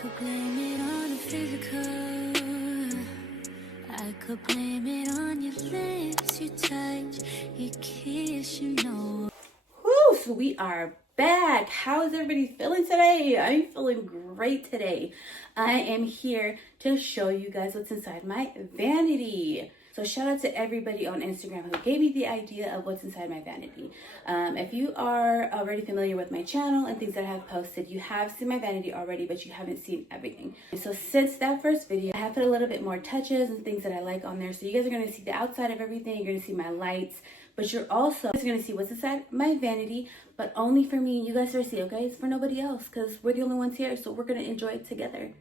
could blame it on the physical. I could blame it on your lips, your touch, your kiss, you know. Woo, so we are back. How is everybody feeling today? I'm feeling great today. I am here to show you guys what's inside my vanity. So shout out to everybody on Instagram who gave me the idea of what's inside my vanity. If you are already familiar with my channel and things that I have posted, you have seen my vanity already, but you haven't seen everything. So since that first video, I have put a little bit more touches and things that I like on there. So you guys are going to see the outside of everything. You're going to see my lights, but you're also going to see what's inside my vanity, but only for me and you guys to see, okay? It's for nobody else because we're the only ones here, so we're going to enjoy it together.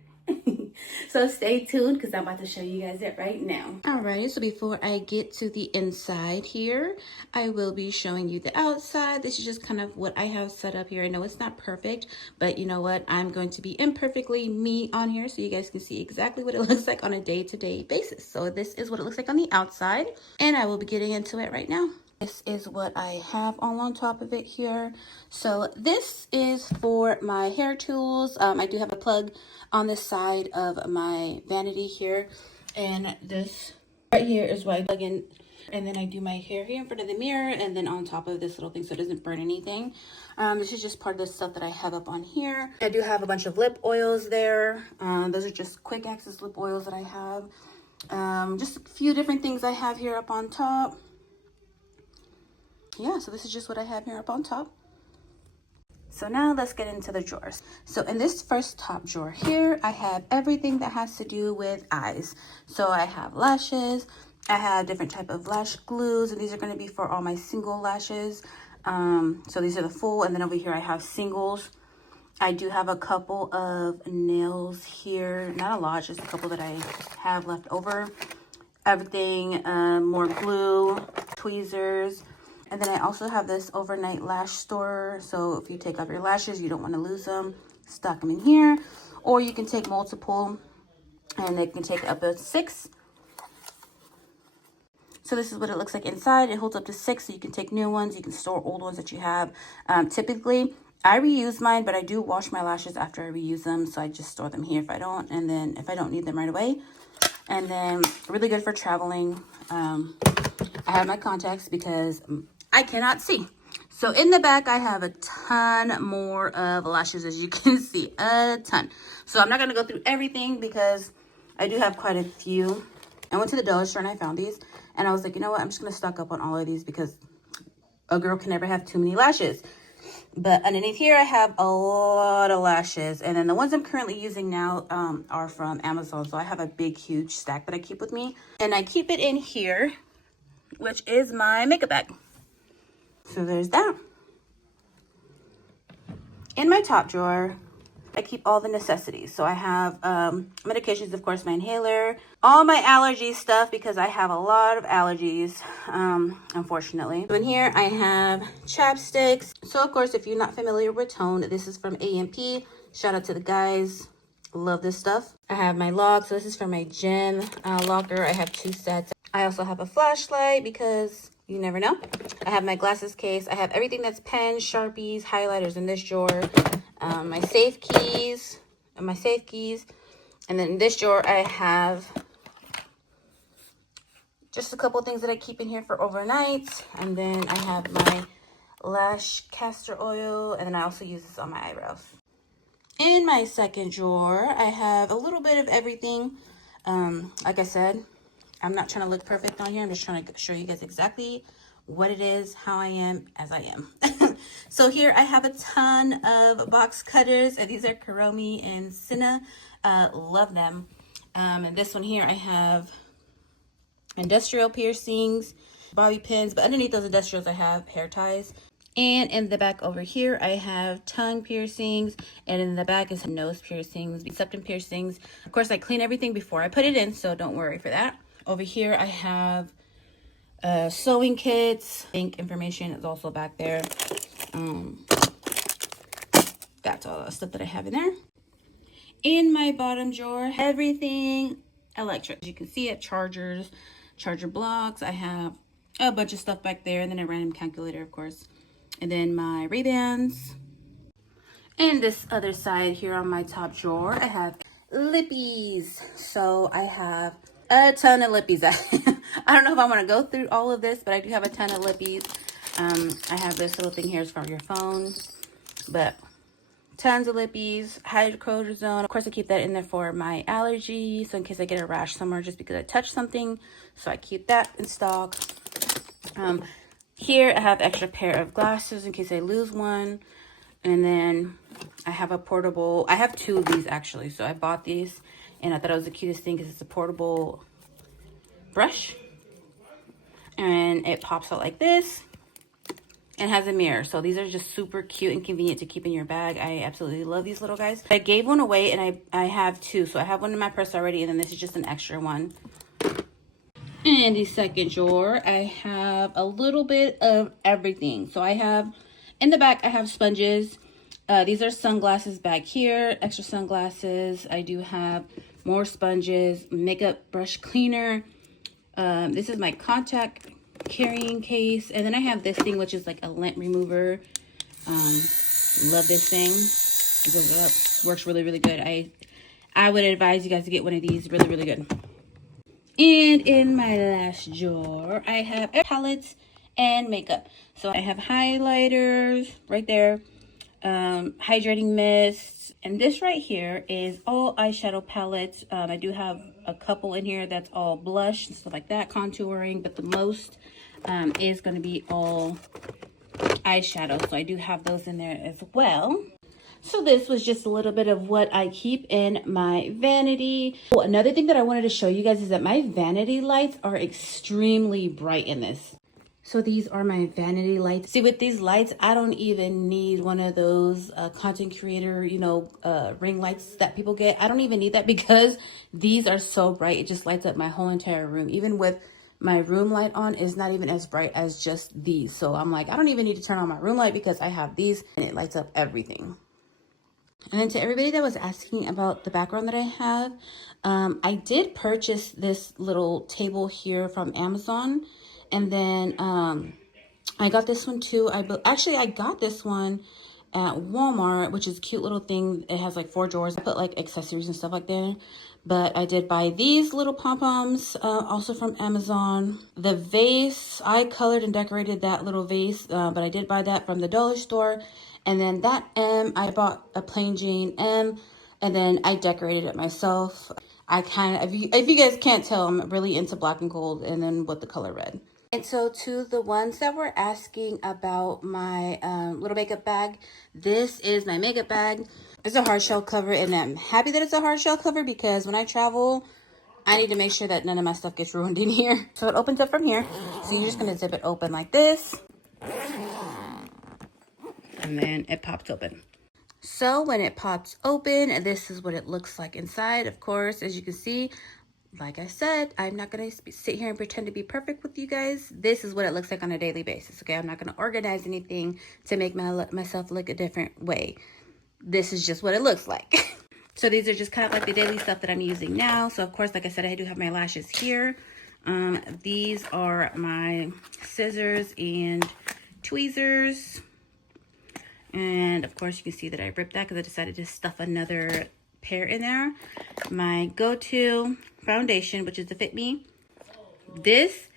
So stay tuned because I'm about to show you guys it right now. Alrighty, so before I get to the inside here, I will be showing you the outside. This is just kind of what I have set up here. I know it's not perfect, but you know what? I'm going to be imperfectly me on here so you guys can see exactly what it looks like on a day-to-day basis. So this is what it looks like on the outside, and I will be getting into it right now. This is what I have all on top of it here. So this is for my hair tools. I do have a plug on this side of my vanity here. And this right here is where I plug in. And then I do my hair here in front of the mirror and then on top of this little thing so it doesn't burn anything. This is just part of the stuff that I have up on here. I do have a bunch of lip oils there. Those are just quick access lip oils that I have. Just a few different things I have here up on top. Yeah, so this is just what I have here up on top. So now let's get into the drawers. So in this first top drawer here, I have everything that has to do with eyes. So I have lashes, I have different type of lash glues, and these are going to be for all my single lashes. So these are the full, and then over here I have singles. I do have a couple of nails here, not a lot, just a couple that I have left over. Everything, more glue, tweezers. And then I also have this overnight lash store. So if you take off your lashes, you don't want to lose them, stock them in here. Or you can take multiple and they can take up to 6. So this is what it looks like inside. It holds up to 6, so you can take new ones. You can store old ones that you have. Typically, I reuse mine, but I do wash my lashes after I reuse them. So I just store them here if I don't. And then if I don't need them right away. And then really good for traveling. I have my contacts because I cannot see. So in the back, I have a ton more of lashes, as you can see, a ton. So I'm not going to go through everything because I do have quite a few. I went to the dollar store and I found these. And I was like, you know what? I'm just going to stock up on all of these because a girl can never have too many lashes. But underneath here, I have a lot of lashes. And then the ones I'm currently using now are from Amazon. So I have a big, huge stack that I keep with me. And I keep it in here, which is my makeup bag. So there's that. In my top drawer, I keep all the necessities. So I have medications, of course, my inhaler, all my allergy stuff because I have a lot of allergies, unfortunately. So in here, I have chapsticks. So, of course, if you're not familiar with Tone, this is from AMP. Shout out to the guys. Love this stuff. I have my log. So this is for my gym locker. I have 2 sets. I also have a flashlight because you never know. I have my glasses case. I have everything that's pens, Sharpies, highlighters in this drawer. My safe keys. And then in this drawer, I have just a couple things that I keep in here for overnight. And then I have my lash castor oil. And then I also use this on my eyebrows. In my second drawer, I have a little bit of everything. Like I said, I'm not trying to look perfect on here. I'm just trying to show you guys exactly what it is, how I am, as I am. So here I have a ton of box cutters. These are Kuromi and Cinna. Love them. And this one here, I have industrial piercings, bobby pins. But underneath those industrials, I have hair ties. And in the back over here, I have tongue piercings. And in the back is nose piercings, septum piercings. Of course, I clean everything before I put it in, so don't worry for that. Over here, I have sewing kits. Bank information is also back there. That's all the stuff that I have in there. In my bottom drawer, everything electric. As you can see, it chargers, charger blocks. I have a bunch of stuff back there, and then a random calculator, of course. And then my Ray-Bans. And this other side here on my top drawer, I have lippies. So I have a ton of lippies. I don't know if I want to go through all of this, but I do have a ton of lippies. I have this little thing here for your phone, but tons of lippies, hydrocortisone. Of course, I keep that in there for my allergy, so in case I get a rash somewhere just because I touched something. So I keep that in stock. Here I have extra pair of glasses in case I lose one. And then I have a portable, I have two of these actually. So I bought these and I thought it was the cutest thing because it's a portable brush. And it pops out like this and has a mirror. So these are just super cute and convenient to keep in your bag. I absolutely love these little guys. I gave one away and I have two. So I have one in my purse already and then this is just an extra one. In the second drawer, I have a little bit of everything. So I have, in the back, I have sponges. These are sunglasses back here, extra sunglasses. I do have more sponges, makeup brush cleaner. This is my contact carrying case. And then I have this thing, which is like a lint remover. Love this thing. It goes up, works really, really good. I would advise you guys to get one of these, really, really good. And in my last drawer, I have palettes and makeup. So I have highlighters right there, hydrating mists, and this right here is all eyeshadow palettes. I do have a couple in here that's all blush and stuff like that, contouring, but the most is going to be all eyeshadow. So I do have those in there as well. So this was just a little bit of what I keep in my vanity. Oh, another thing that I wanted to show you guys is that my vanity lights are extremely bright in this. So these are my vanity lights. See, with these lights, I don't even need one of those content creator, ring lights that people get. I don't even need that because these are so bright. It just lights up my whole entire room. Even with my room light on, is not even as bright as just these. So I'm like, I don't even need to turn on my room light because I have these and it lights up everything. And then to everybody that was asking about the background that I have, I did purchase this little table here from Amazon. And then I got this one too. I got this one at Walmart, which is a cute little thing. It has like 4 drawers. I put like accessories and stuff like that. But I did buy these little pom-poms also from Amazon. The vase, I colored and decorated that little vase, but I did buy that from the dollar store. And then that M, I bought a plain Jane M, and then I decorated it myself. I kind of, if you guys can't tell, I'm really into black and gold, and then with the color red. And so to the ones that were asking about my little makeup bag, this is my makeup bag. It's a hard shell cover, and I'm happy that it's a hard shell cover because when I travel, I need to make sure that none of my stuff gets ruined in here. So it opens up from here. So you're just going to zip it open like this. And then it pops open. So when it pops open, this is what it looks like inside. Of course, as you can see, like I said, I'm not going to sit here and pretend to be perfect with you guys. This is what it looks like on a daily basis, okay? I'm not going to organize anything to make myself look a different way. This is just what it looks like. So these are just kind of like the daily stuff that I'm using now. So of course, like I said, I do have my lashes here. These are my scissors and tweezers. And of course, you can see that I ripped that because I decided to stuff another pair in there. My go-to foundation, which is the Fit Me. This,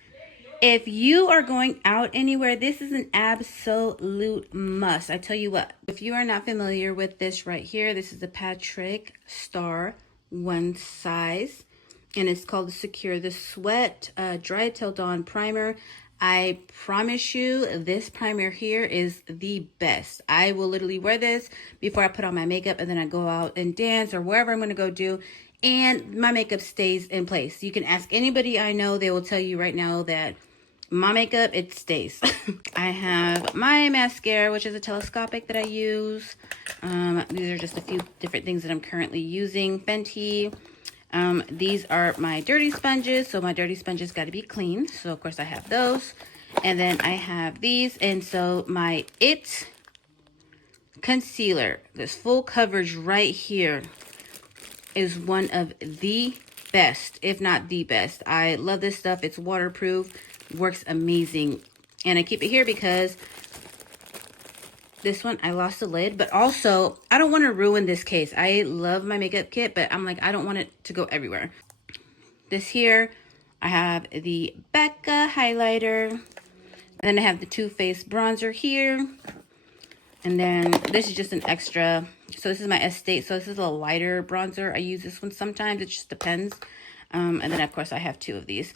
if you are going out anywhere, this is an absolute must. I tell you what, if you are not familiar with this right here, this is the Patrick Star One Size. And it's called the Secure the Sweat Dry Till Dawn Primer. I promise you, this primer here is the best. I will literally wear this before I put on my makeup, and then I go out and dance or wherever I'm going to go do, and my makeup stays in place. You can ask anybody I know, they will tell you right now that my makeup, it stays. I have my mascara, which is a telescopic that I use. These are just a few different things that I'm currently using. Fenty. These are my dirty sponges. So my dirty sponges got to be clean. So of course I have those. And then I have these. And so my It concealer, this full coverage right here, is one of the best, if not the best. I love this stuff. It's waterproof, works amazing. And I keep it here because This one, I lost the lid, but also I don't want to ruin this case. I love my makeup kit, but I'm like, I don't want it to go everywhere. This here, I have the Becca highlighter. And then I have the Too Faced bronzer here. And then this is just an extra. So this is my Estate. So this is a lighter bronzer. I use this one sometimes. It just depends. And then, of course, I have 2 of these.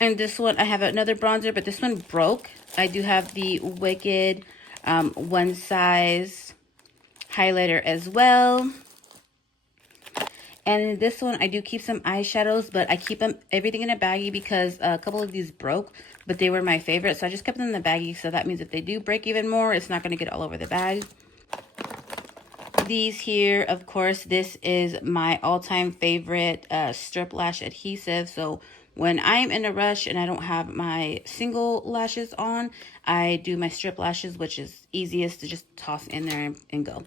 And this one, I have another bronzer, but this one broke. I do have the Wicked One Size highlighter as well. And in this one, I do keep some eyeshadows, but I keep them everything in a baggie because a couple of these broke, but they were my favorite. So I just kept them in the baggie. So that means if they do break even more, it's not going to get all over the bag. These here, of course, this is my all-time favorite strip lash adhesive. So when I'm in a rush and I don't have my single lashes on, I do my strip lashes, which is easiest to just toss in there and go.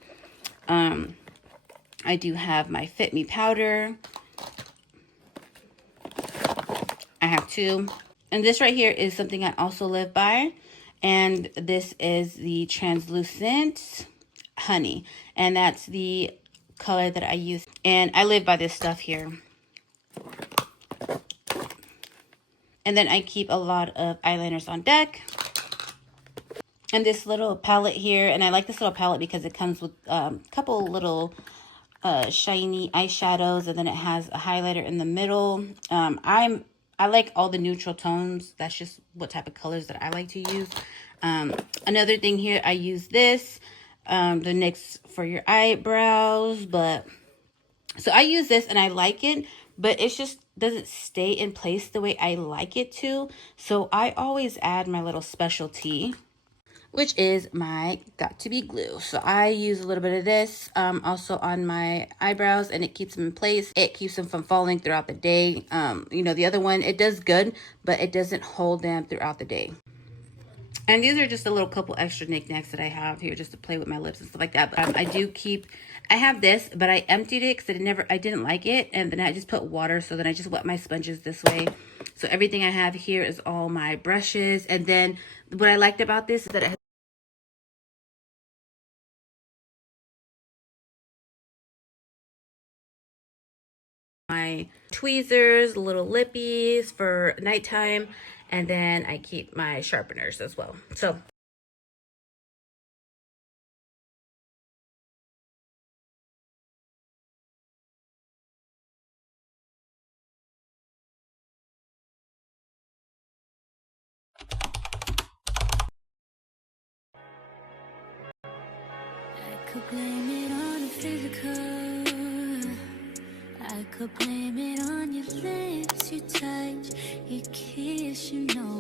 I do have my Fit Me powder. I have 2. And this right here is something I also live by. And this is the translucent honey. And that's the color that I use. And I live by this stuff here. And then I keep a lot of eyeliners on deck. And this little palette here. And I like this little palette because it comes with a couple little shiny eyeshadows, and then it has a highlighter in the middle. I like all the neutral tones. That's just what type of colors that I like to use. Another thing here, I use this, the NYX for your eyebrows, but so I use this and I like it, but it just doesn't stay in place the way I like it to. So I always add my little specialty, which is my Got To Be glue. So I use a little bit of this also on my eyebrows, and it keeps them in place. It keeps them from falling throughout the day. You know, the other one, it does good, but it doesn't hold them throughout the day. And these are just a little couple extra knickknacks that I have here just to play with my lips and stuff like that. But I have this, but I emptied it because I didn't like it. And then I just put water, so then I just wet my sponges this way. So everything I have here is all my brushes. And then what I liked about this is that it has my tweezers, little lippies for nighttime, and then I keep my sharpeners as well. So I could blame it on the physical. I could blame it on your lips, your touch, your kiss, you know